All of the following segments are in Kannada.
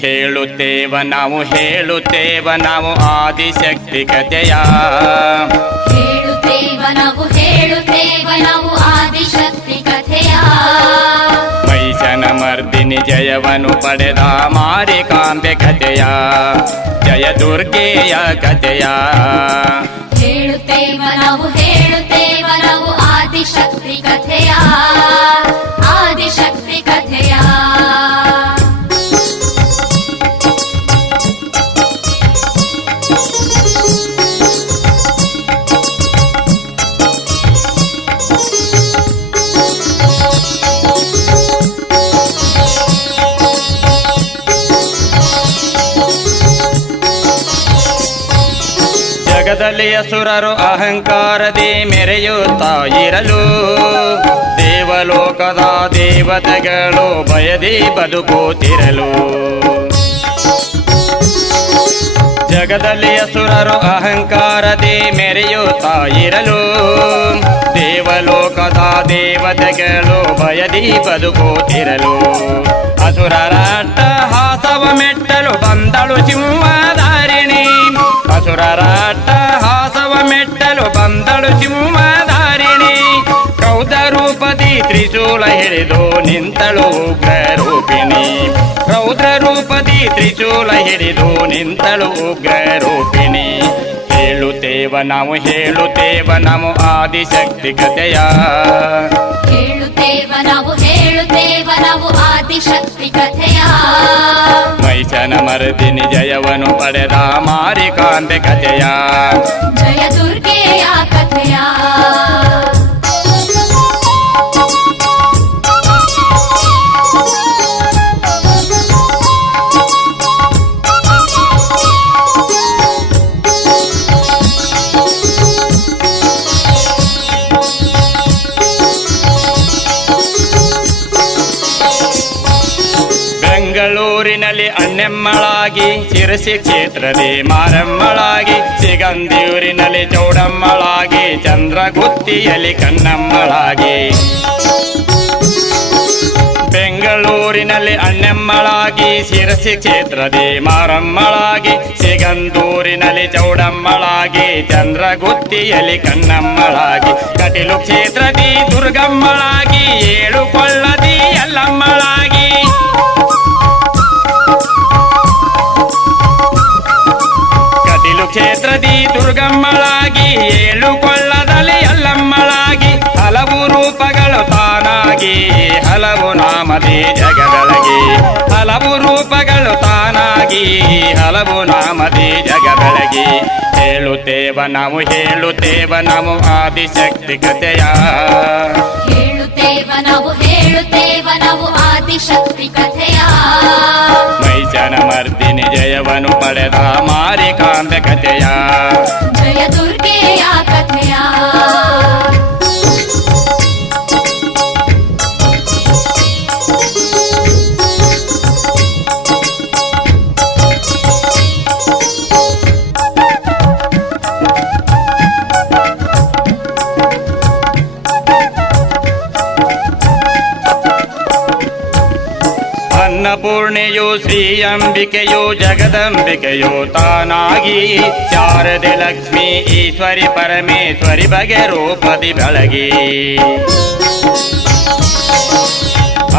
ಹೇಳುತ್ತೇವ ನಾವು ಆದಿಶಕ್ತಿ ಕಥೆಯ. ಹೇಳುತ್ತೇವ ನಾವು ಆದಿಶಕ್ತಿ ಕಥೆಯ. ಮೈಸನ ಮರ್ದಿನಿ ಜಯವನ್ನು ಪಡೆದ ಮಾರಿಕಾಂಬೆ ಕಥೆಯ, ಜಯ ದುರ್ಗೆಯ ಕಥೆಯ. ಹೇಳುತ್ತೇವ ನಾವು ಆದಿಶಕ್ತಿ ಕಥೆಯ, ಆದಿಶಕ್ತಿ ಕಥೆಯ. ಜಗದಲ್ಲಿ ಅಸುರರು ಅಹಂಕಾರದಿ ಮೆರೆಯುತ್ತಾ ಇರಲು, ದೇವಲೋಕದ ದೇವತೆಗಳು ಭಯದಿ ಬದುಕುತ್ತಿರಲು. ಜಗದಲ್ಲಿ ಅಸುರರು ಅಹಂಕಾರದಿ ಮೆರೆಯುತ್ತಾ ಇರಲು, ದೇವಲೋಕದ ದೇವತೆಗಳು ಭಯದಿ ಬದುಕುತ್ತಿರಲು. ಅಸುರರ ಅಟ್ಟಹಾಸವ ಮೆಟ್ಟಲು ಬಂದಳು ಸಿಂಹಧಾರಿಣಿ, ಅಸುರರ ಅಟ್ಟಹಾಸವ ಮೆಟ್ಟಲು ಬಂದಳು ಸಿಂಹಧಾರಿಣಿ. ಕ್ರೌಧ ರೂಪದಿ ತ್ರಿಶೂಲ ಹಿಡಿದು ನಿಂತಳು ಉಗ್ರರೂಪಿಣಿ, ರೌದ್ರ ರೂಪದಿ ತ್ರಿಶೂಲ ಹಿಡಿದು ನಿಂತಳು ಉಗ್ರರೂಪಿಣಿ. ಹೇಳುತ್ತೇವ ನಾವು ಆದಿಶಕ್ತಿ ಕಥೆಯ. ಹೇಳುತ್ತೇವ ನಾವು ಆದಿಶಕ್ತಿ ಕಥೆಯ. ಮೈಸನ ಮರ್ದಿನಿ ಜಯವನ್ನು ಪಡೆದ ಮಾರಿಕಾಂಬೆ ಕಥೆಯ, ಜಯ ದುರ್ಗೆಯ ಕಥೆಯ. ಬೆಂಗಳೂರಿನಲ್ಲಿ ಅಣ್ಣೆಮ್ಮಳಾಗಿ, ಶಿರಸಿ ಕ್ಷೇತ್ರದಿ ಮಾರಮ್ಮಳಾಗಿ, ಸಿಗಂದೂರಿನಲ್ಲಿ ಚೌಡಮ್ಮಳಾಗಿ, ಚಂದ್ರಗುತ್ತಿಯಲ್ಲಿ ಕಣ್ಣಮ್ಮಳಾಗಿ. ಬೆಂಗಳೂರಿನಲ್ಲಿ ಅಣ್ಣೆಮ್ಮಳಾಗಿ, ಶಿರಸಿ ಕ್ಷೇತ್ರದಿ ಮಾರಮ್ಮಳಾಗಿ, ಸಿಗಂದೂರಿನಲ್ಲಿ ಚೌಡಮ್ಮಳಾಗಿ, ಚಂದ್ರಗುತ್ತಿಯಲ್ಲಿ ಕಣ್ಣಮ್ಮಳಾಗಿ, ಕಟೀಲು ಕ್ಷೇತ್ರದಿ ದುರ್ಗಮ್ಮಳಾಗಿ, ಏಳು ಕೊಳ್ಳದಿ ಯಲ್ಲಮ್ಮಳಾಗಿ. ಕಟೀಲು ಕ್ಷೇತ್ರದಿ ದುರ್ಗಮ್ಮಳಾಗಿ, ಏಳು ಕೊಳ್ಳದಲ್ಲಿ ಯಲ್ಲಮ್ಮಳಾಗಿ. ಹಲವು ರೂಪಗಳು ತಾನಾಗಿ, ಹಲವು ನಾಮದಿ ಜಗದೊಳಗೆ. ಹಲವು ರೂಪಗಳು ತಾನಾಗಿ, ಹಲವು ನಾಮದಿ ಜಗದೊಳಗೆ. ಹೇಳುತ್ತೇವ ನಾವು ಆದಿಶಕ್ತಿ ಕಥೆಯ. ಹೇಳುತ್ತೇವ ನಾವು ಆದಿಶಕ್ತಿ ಕಥೆಯ. ಮೈಸನ ಮರ್ದಿನಿ ಜಯವನ್ನು ಪಡೆದ ಮಾರಿಕಾಂಬೆ ಕಥೆಯ, ಜಯ ದುರ್ಗೆಯ ಕಥೆಯ. ಅನ್ನಪೂರ್ಣೆಯು ಶ್ರೀ ಅಂಬಿಕೆಯು ಜಗದಂಬಿಕೆಯು ತಾನಾಗಿ, ಶಾರದೆ ಲಕ್ಷ್ಮೀ ಈಶ್ವರಿ ಪರಮೇಶ್ವರಿ ಬಗೆ ರೂಪದಿ ಬೆಳಗಿ.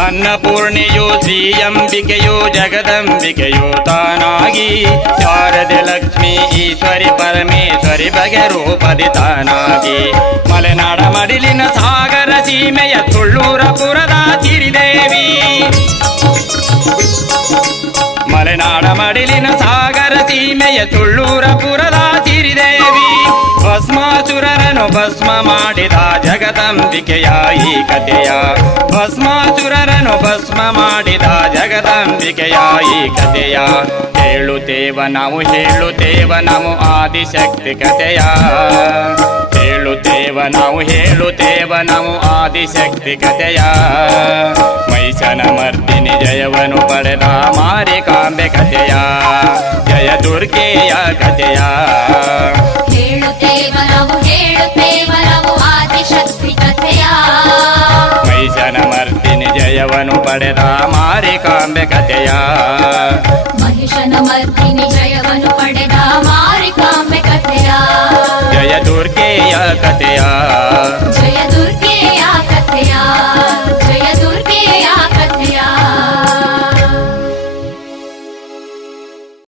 ಅನ್ನಪೂರ್ಣೆಯು ಶ್ರೀ ಅಂಬಿಕೆಯು ಜಗದಂಬಿಕೆಯು ತಾನಾಗಿ, ಶಾರದೆ ಲಕ್ಷ್ಮೀ ಈಶ್ವರಿ ಪರಮೇಶ್ವರಿ ಬಗೆ ರೂಪದಿ ತಾನಾಗಿ. ಮಲೆನಾಡ ಮಡಿಲಿನ ಸಾಗರ ಸೀಮೆಯ ಸುಳ್ಳೂರಪುರದ ಸಿರಿದೇವಿ, ಮಲೆನಾಡ ಮಡಿಲಿನ ಸಾಗರ ಸೀಮೆಯ ಸುಳ್ಳೂರಪುರದ ಸಿರಿದೇವಿ. ಭಸ್ಮಾಸುರರನು ಭಸ್ಮ ಮಾಡಿದ ಜಗದಂಬಿಕೆಯ ಈ ಕಥೆಯ, ಭಸ್ಮಾಸುರರನು ಭಸ್ಮ ಮಾಡಿದ ಜಗದಂಬಿಕೆಯ ಈ ಕಥೆಯ. ಹೇಳುತ್ತೇವ ನಾವು ಆದಿಶಕ್ತಿ ಕಥೆಯ. ಹೇಳುತ್ತೇವ ನಾವು ಆದಿಶಕ್ತಿ ಕಥೆಯ. ಮೈಸನ ಮರ್ದಿನಿ ಜಯವನ್ನು ಪಡೆದ ಮಾರಿಕಾಂಬೆ ಕಥೆಯ, ಜಯ ದುರ್ಗೆಯ ಕಥೆಯ. ಹೇಳುತ್ತೇವ ನಾವು ಆದಿಶಕ್ತಿ ಕಥೆಯ. ಮೈಸನ ಮರ್ದಿನಿ ಜಯ ಜಯವನ್ನು ಪಡೆದ ಮಾರಿಕಾಂಬೆ ಕಥೆಯ ಮಹಿಷನ ಮರ್ದಿನಿ ಜಯವನ್ನು ಪಡೆದ ಮಾರಿಕಾಂಬೆ ಕಥೆಯ ಜಯ ದುರ್ಗೆಯ ಕಥೆಯ